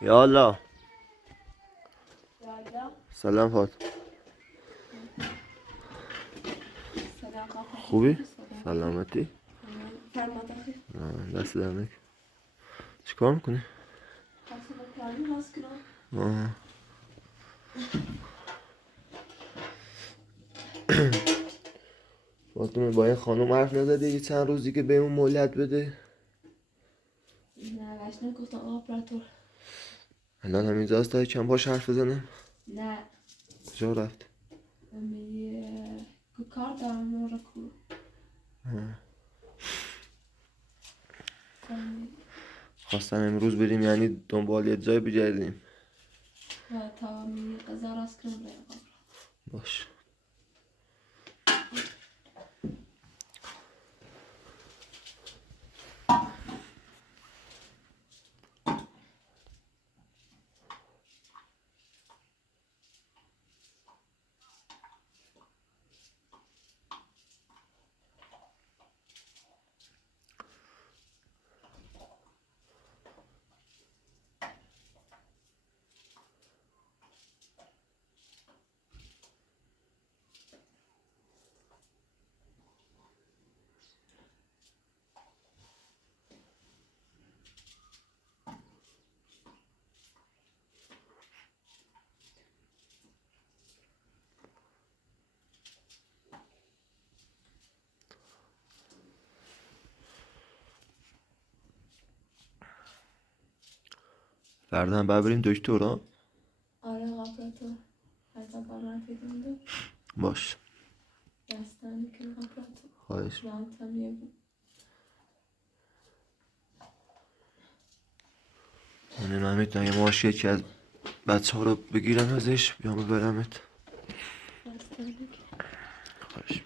یا الله. سلام فاطمه. خوبی؟ سلامتی؟ دست در نکن. چیکار میکنی؟ فاطمه با این خانم حرف نزدی یه چند روزی که بهمون مهلت بده؟ نه وش نگفتم آپراتور. الان همینجاست تا چند باش حرف بزنم؟ نه کجا رفت؟ میگه که کار دارم نورا کو. خواستم امروز بریم یعنی دنبال یه جای بگردیم. و تا میگه قضا راست کنم بریم آپراتور. باش. فردا هم بریم دکتر ها؟ آره آپراتور. حتی باران فیدونده. باش. دستان میکنه آپراتور. خواهش. لانتا میگم. من میتونم یه ماشی یکی از بچه ها رو بگیرم ازش بیام ببرمت. دستان میکنه. خواهش.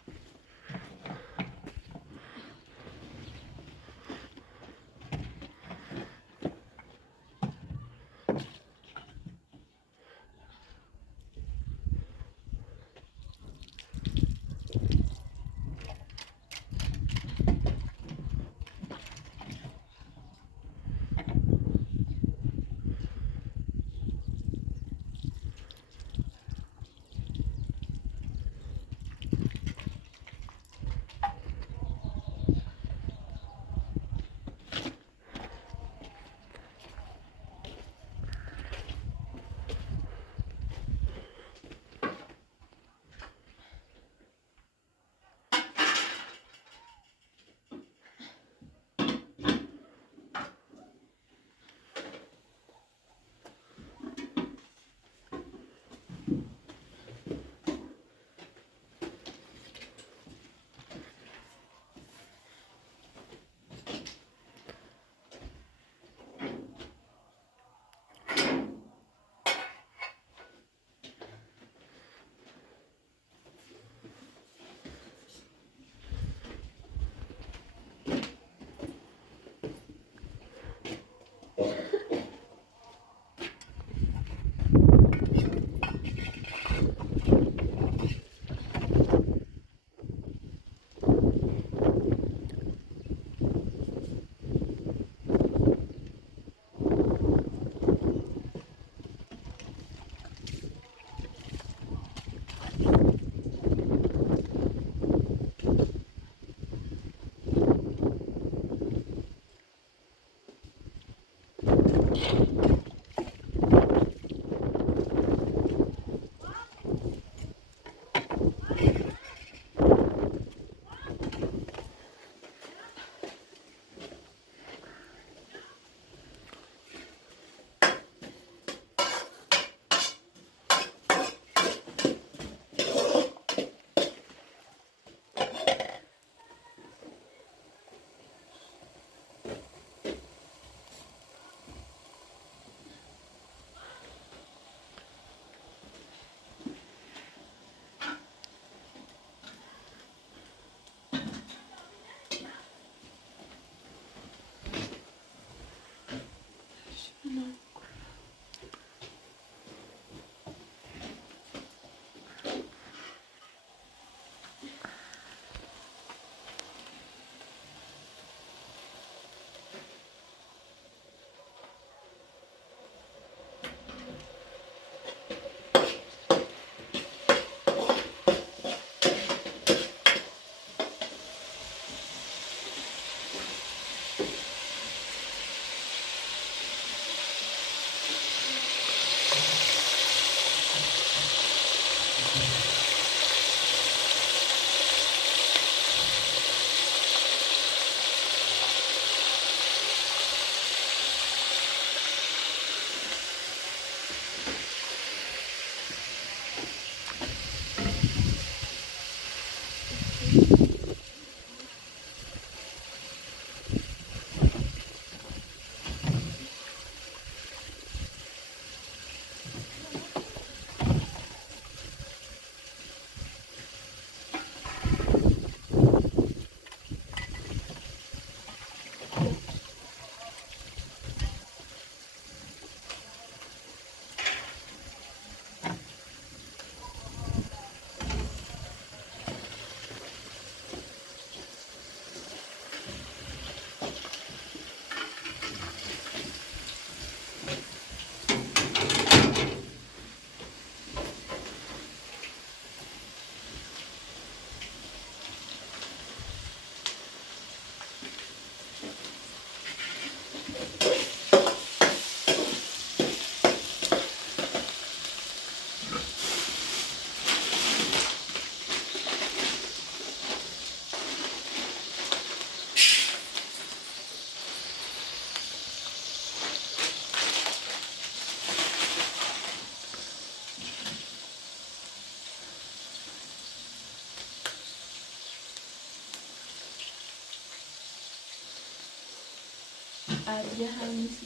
عادیه هم نیست.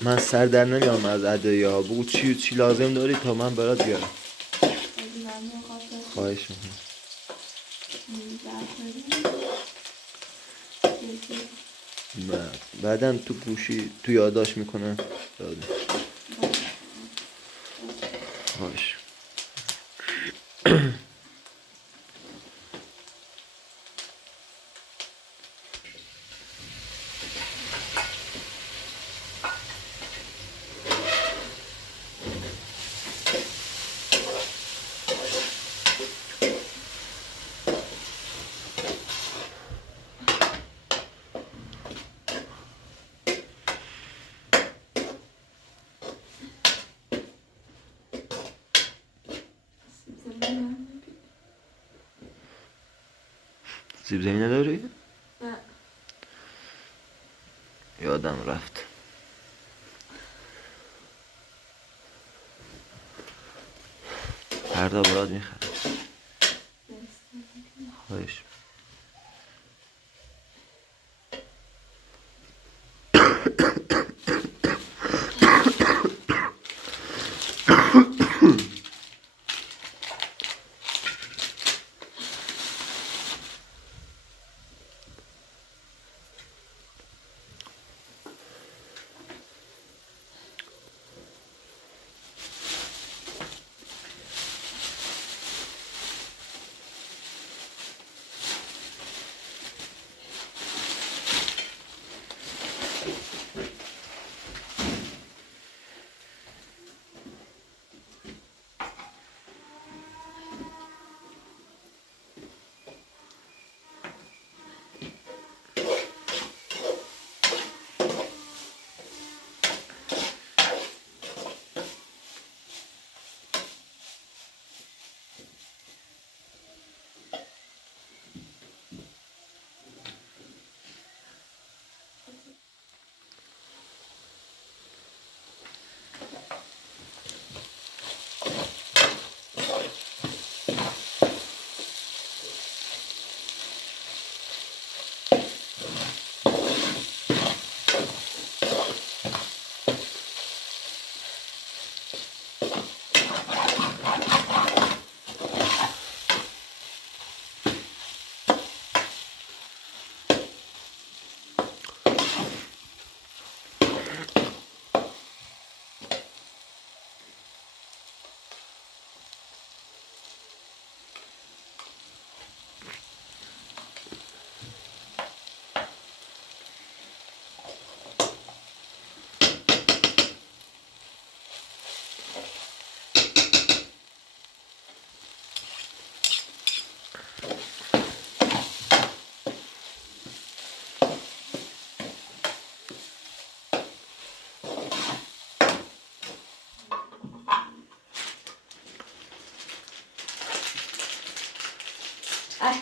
من سر در نمیام از ادعیه ها. بگو چی لازم داری تا من برات بیارم. خواهش میکنم. بعدا تو گوشی تو یادداشت میکنه داده. خواهش. سیب زمینی نداری؟ نه. یادم رفت. فردا برات میخرم. خواهش. Ay.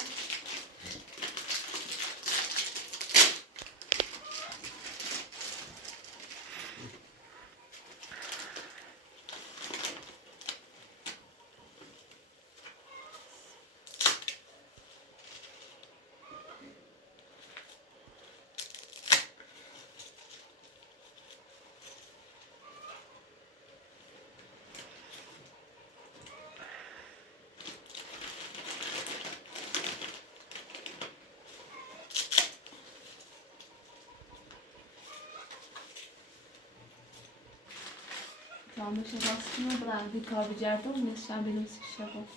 Tam da bastığına bırak bir kabicerde olmuyor. Sen benim sıkışa bak.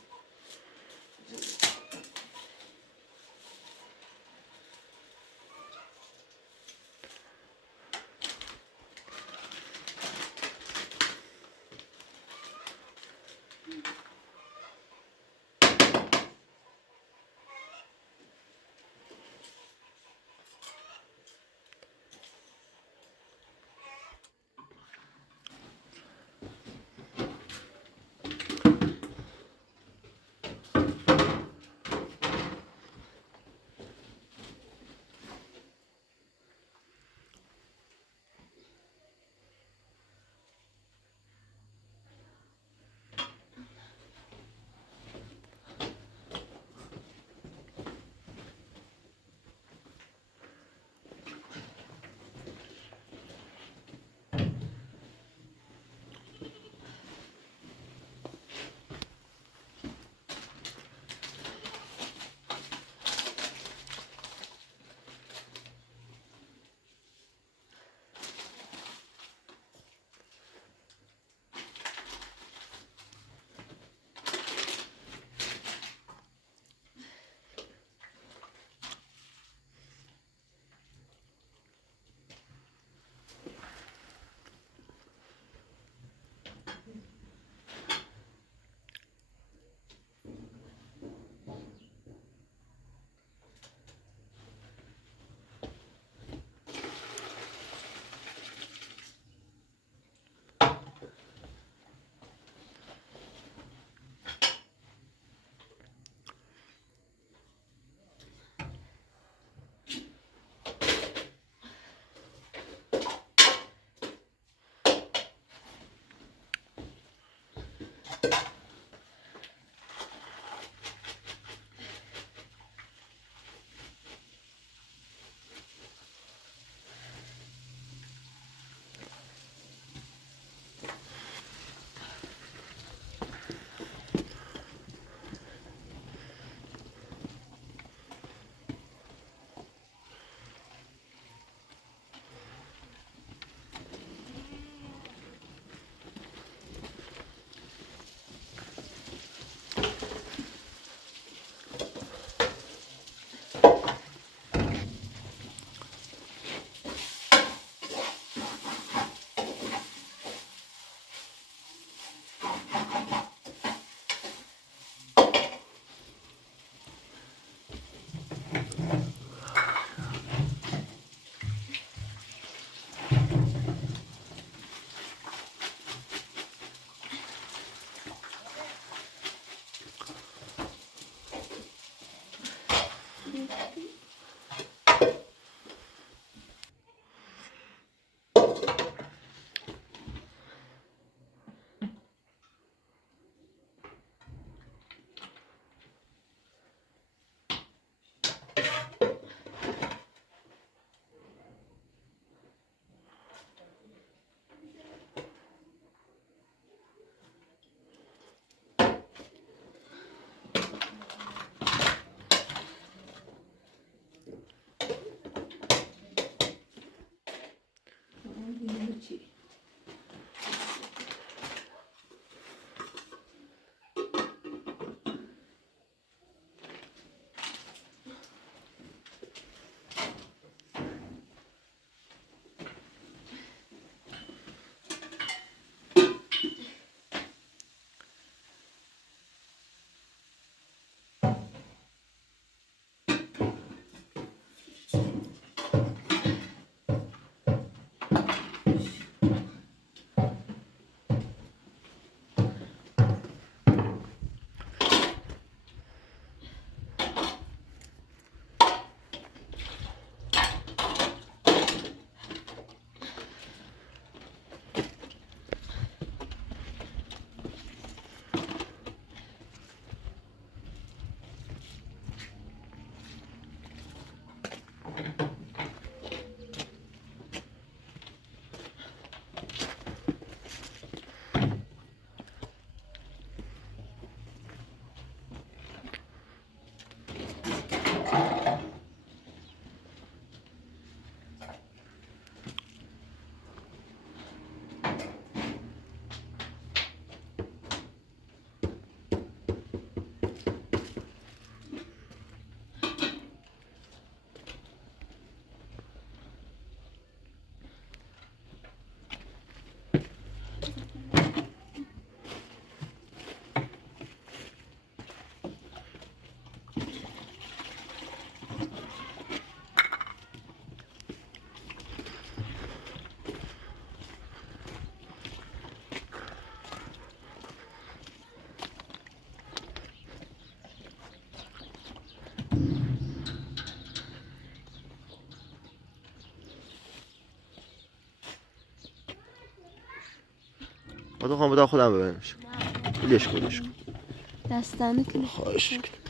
خواهم بودم خودم ببرمش. لیش کنش. دستانه کنه. خواهش کنم.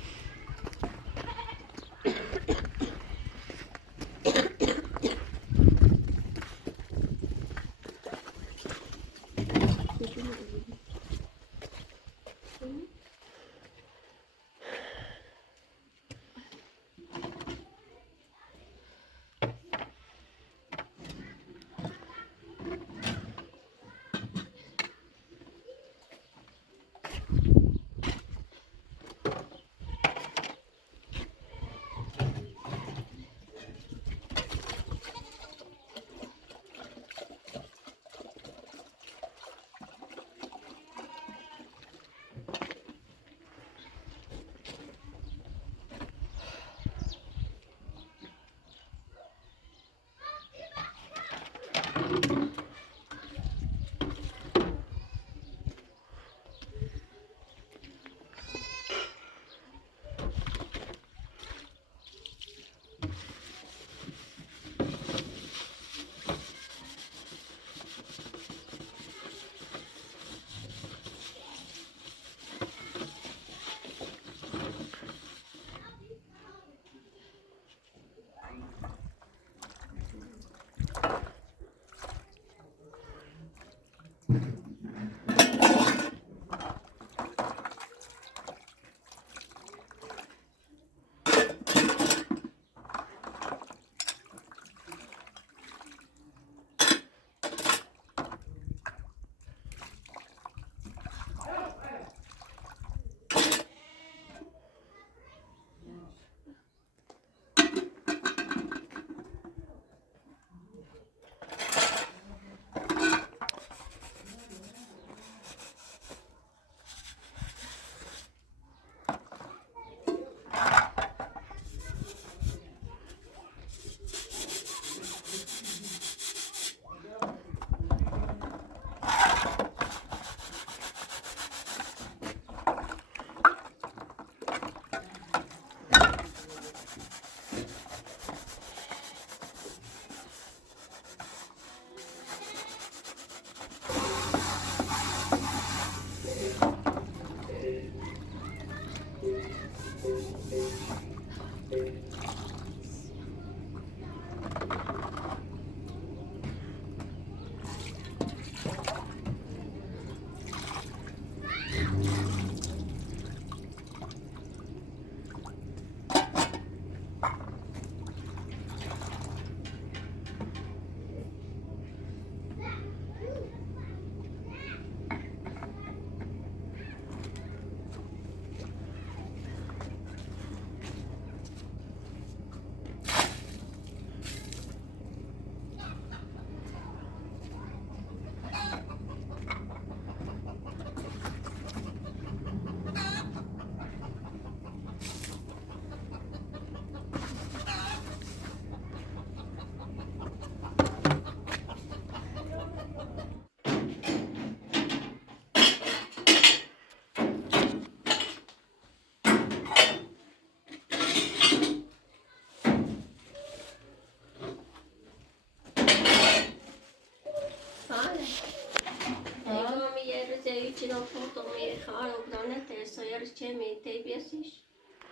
için oturduğum yer ağrıdan ne tersi yarı çemeyi tebiyesiz.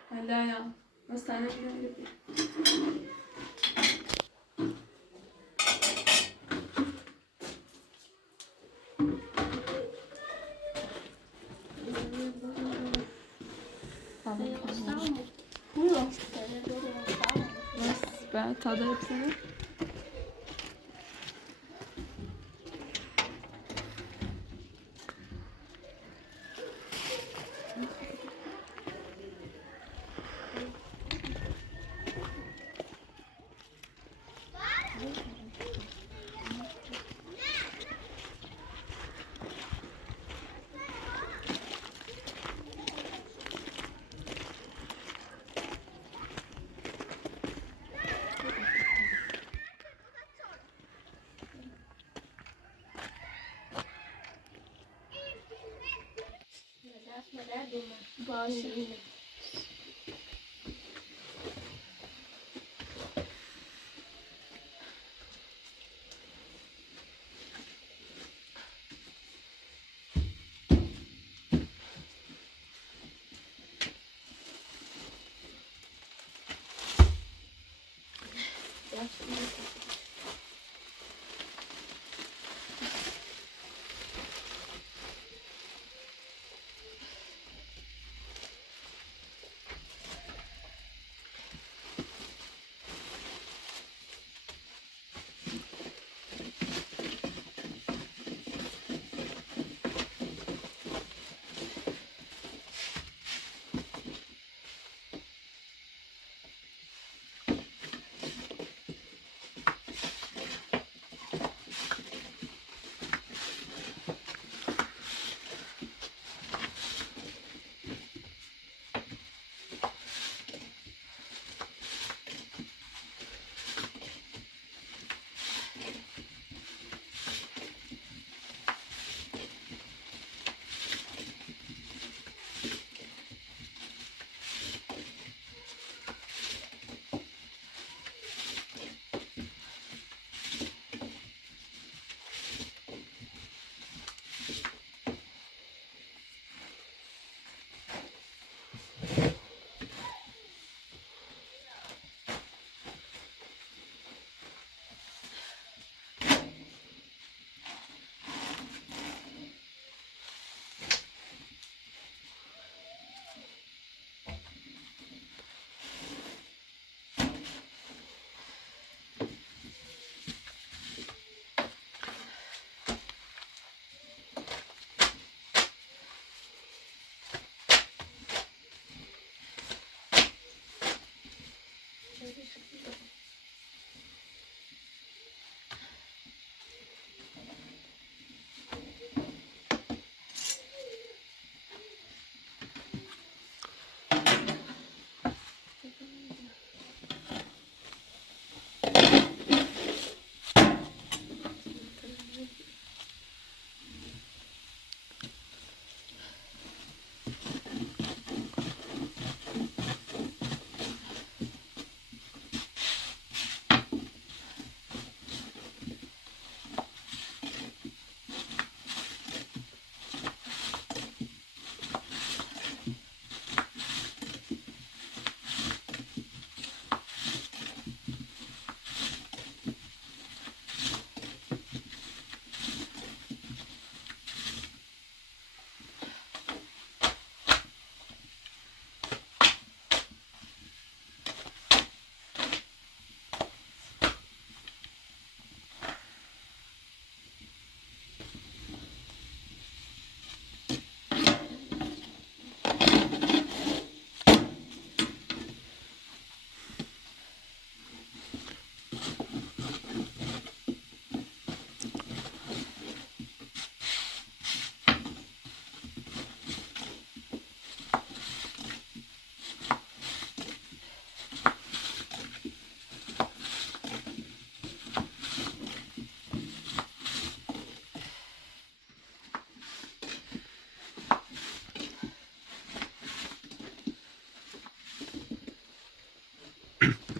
Hala ya. Hastane bile Ben tadı hepsini. Bağışlayın.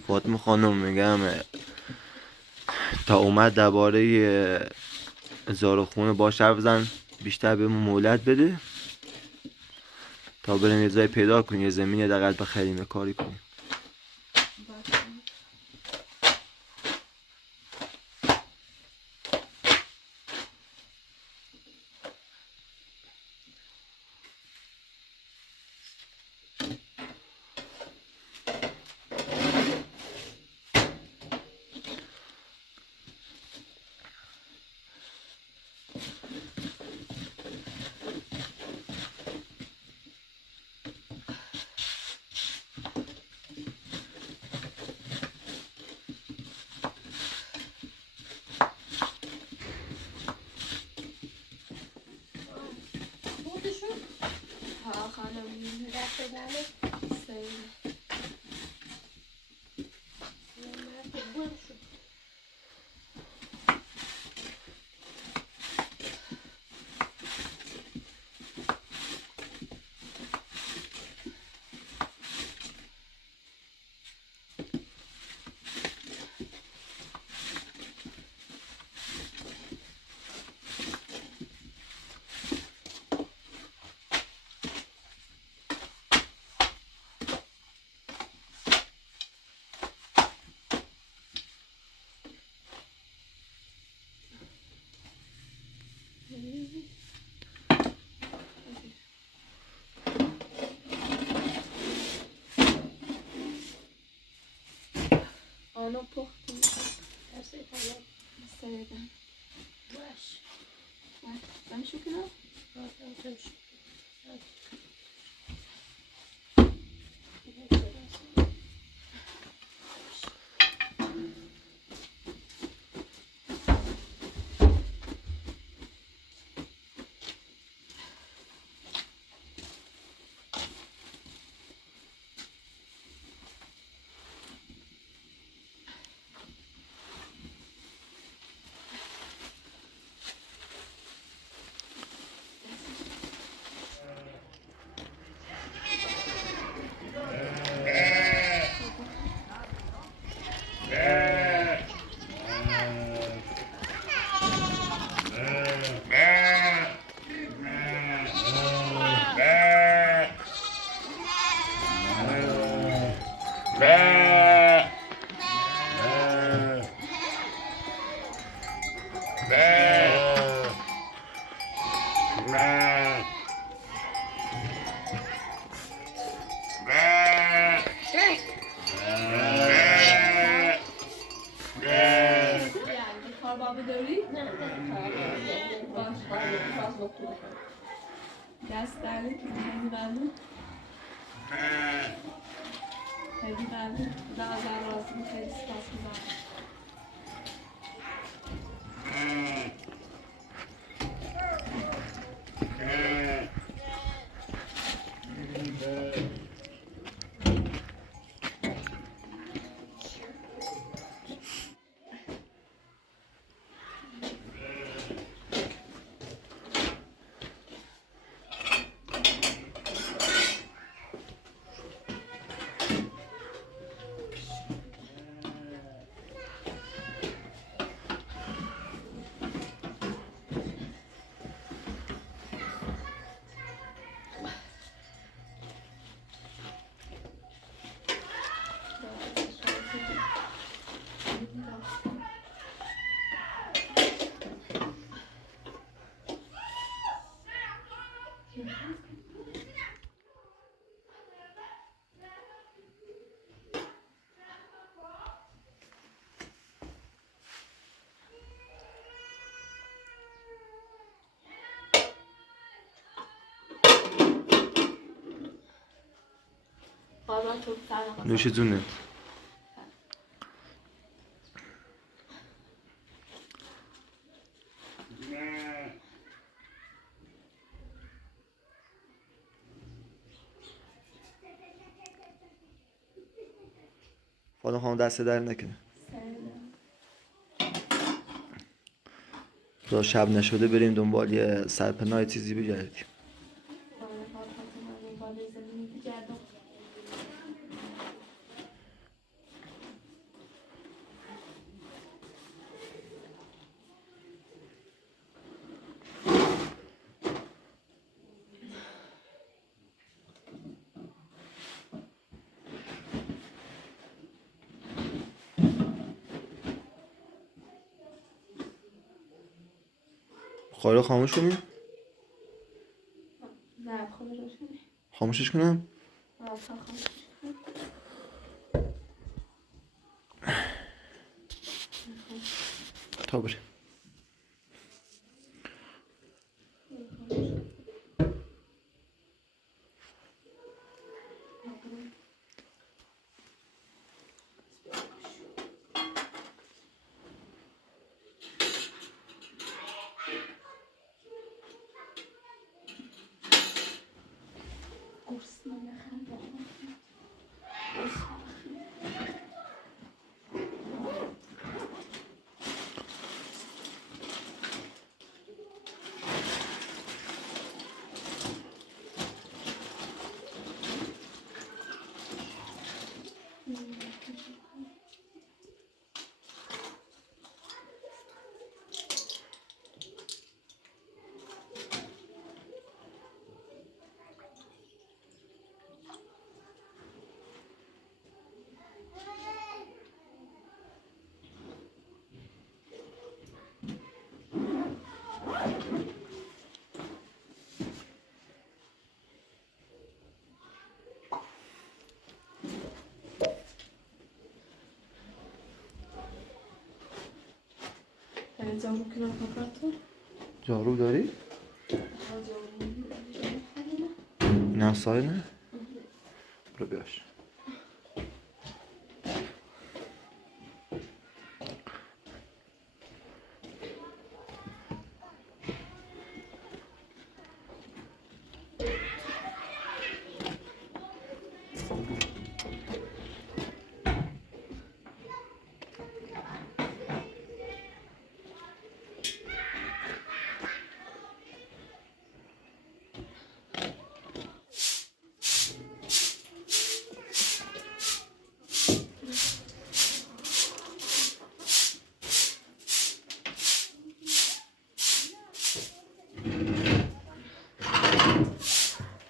فاطمه خانم میگم تا اومد درباره زاروخونه باش حرف زن، بیشتر بهمون مهلت بده تا بریم یه جای پیدا کنیم، یه زمین دقیق بخریم، یه کاری کنیم. باشه. خودشون ها خانم رفته داره سیل مرد خودشون آنو پختیم دست تمام سیدن باش دمشو کنم آدم شد یعنی کار بابا داری؟ نه باش دست داری؟ خیلی ممنون خیلی ممنون خدا ازت راضی، خیلی سپاسگزارم. بابا تو سلام نوش جونت. فاطمه خانم دست در نکنه. تا شب نشده بریم دنبال یه سرپناه چیزی بگردیم. خواهی خاموش کنی؟ نه خود روشنه. خاموشش کنم؟ خاموش کن. تا بریم. قرص نمیخوام. جارو کنم پاکاتو. جارو داری؟ نه سای نه؟ برو بیاش.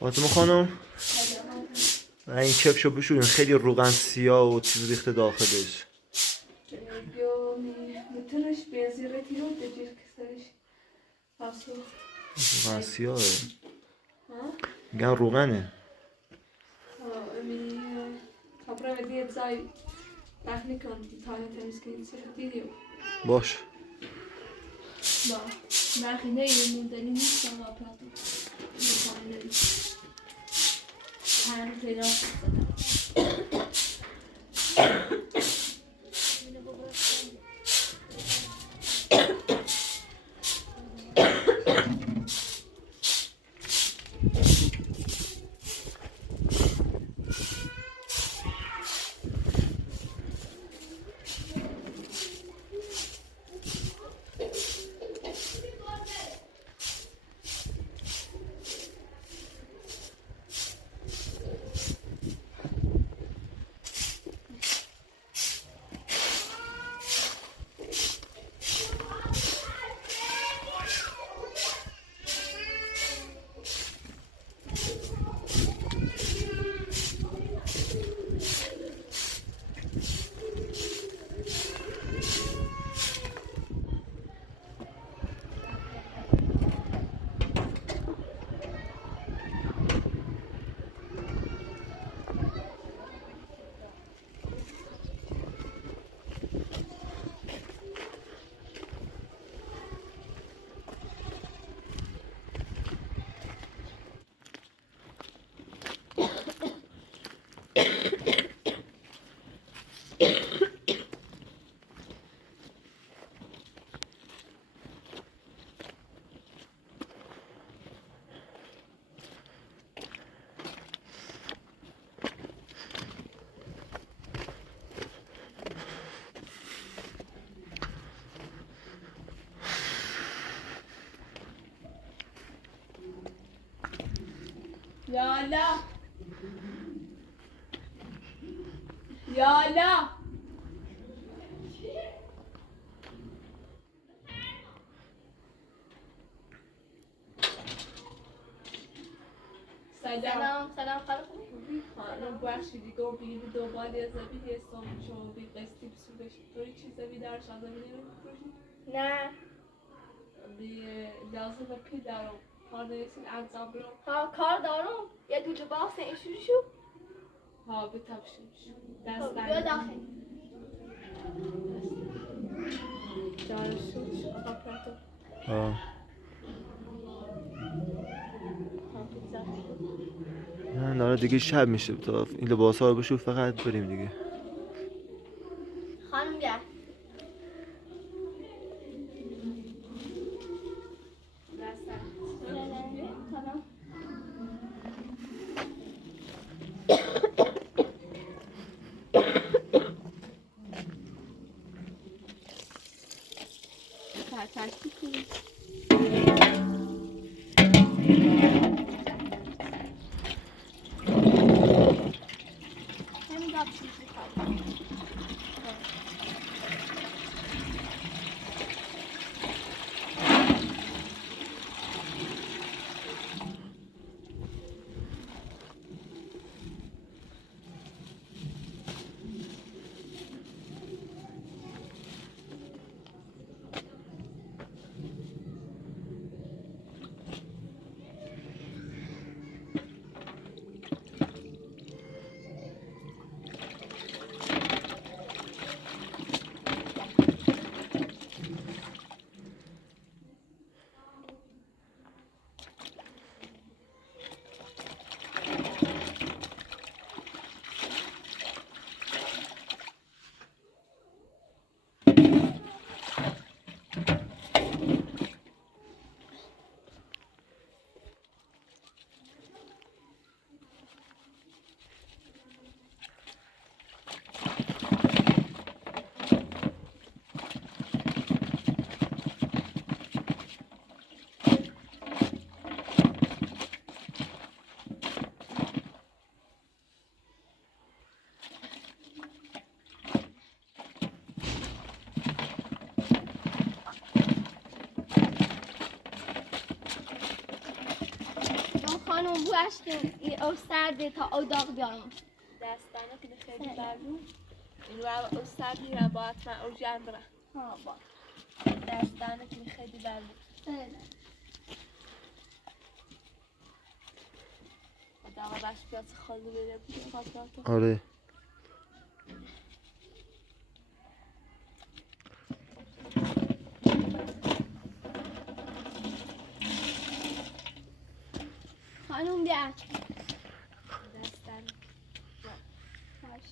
فاطمه خانم نه این کفشو بشورین خیلی روغن سیاه و چیز ریخته داخلش. بیا میتونش بیازیره تیرو بجیر کسرش پاسو. روغن سیاهه. ها؟ میگن روغنه. امی کپرا دیت زای تکنیکان تایم تمیز کنید سفیدیو. باش. با نخی نیه موندنی نیست آقا پلاتو. می‌خوام هر پیدا یالا یالا سلام سلام خانم. خانم بخشیدی گو بیدی دو بالی از زبیدی استان شما بی قسطی بسودش توی چیز زبی در شان زبیدی رو بکروشی؟ نه لازم پدرم خانه‌شون انجام بدم. ها کار دارم. یه دو لباس اینجوری شو. ها بتفشمش. خب دست بیا داخل. جانشون شما پرتو. ها نه داره دیگه شب میشه تا این لباس ها رو بشور فقط بریم دیگه. خانم بیا. تمام. ترتیب کنید. همین داب چیزی کار. خانم بوش که او سرده تا او داغ بیارم. دستانه که خیلی بردون. این رو سردی را با حتما او جان برا. ها با. دستانه که خیلی بردون. خدا باش بیاد خالی بده بود خاطراتو. آره خانم بیا. دستانه. باش.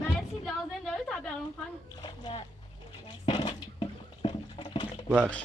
من چی لازم داره تا بیارم خانم. نه. بخش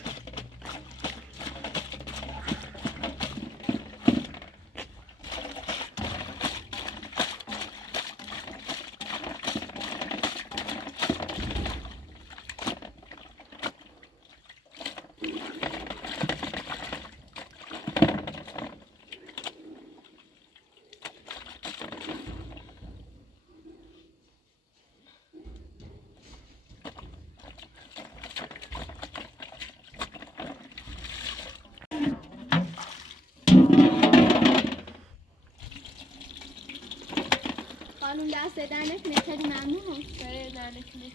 خانم دست در نکنه خیلی ممنونم. خیلی نه نکنی.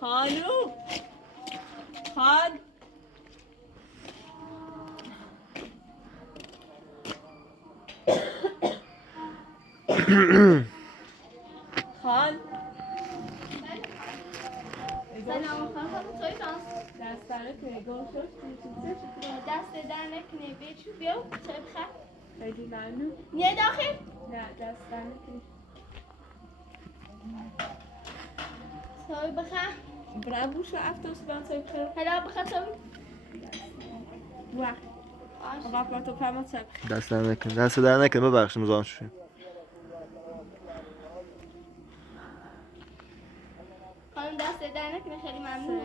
خانو خان خان سلام خانم توی شانس دستانه که گل شد دست در نکنه بیچو بیو توی بخیر خیلی ممنون نیه داخل نه دستانه که توی بخیر برام بوش افتوس بان سوی بخیر هلا بخیر توی وقت آش قبل تو فرمان سوی بخیر دست در نکن، دست در نکن، ببخشید مزاحم شدیم. خانم دست در نکنه خیلی ممنون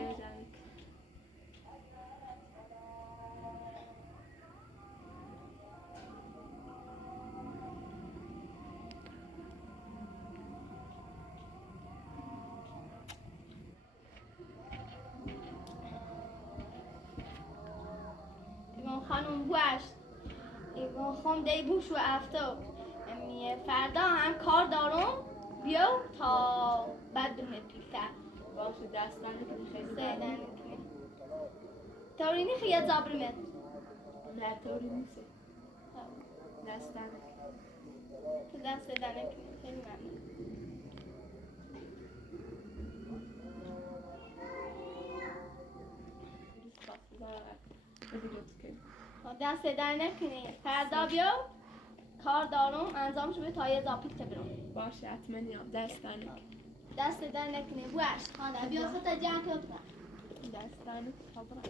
ایمان خانم بوشت ایمان خانم دی بوش و افتو امی فردا هم کار دارم بیو تا بعد بمید پیلتر باشه دستانه که خیلی سه ممنون در نکنه تورینی خیلی زابر مید نه طوری نیست دستانه تو دست در نکنه خیلی ممنون دست در نکنه فردا بیو کار دارم انجامش به تا یه زاپیت برم باشه حتما نیام دستانه دست در نکنه بوش خانه بیا خطا جان که دستانه خبره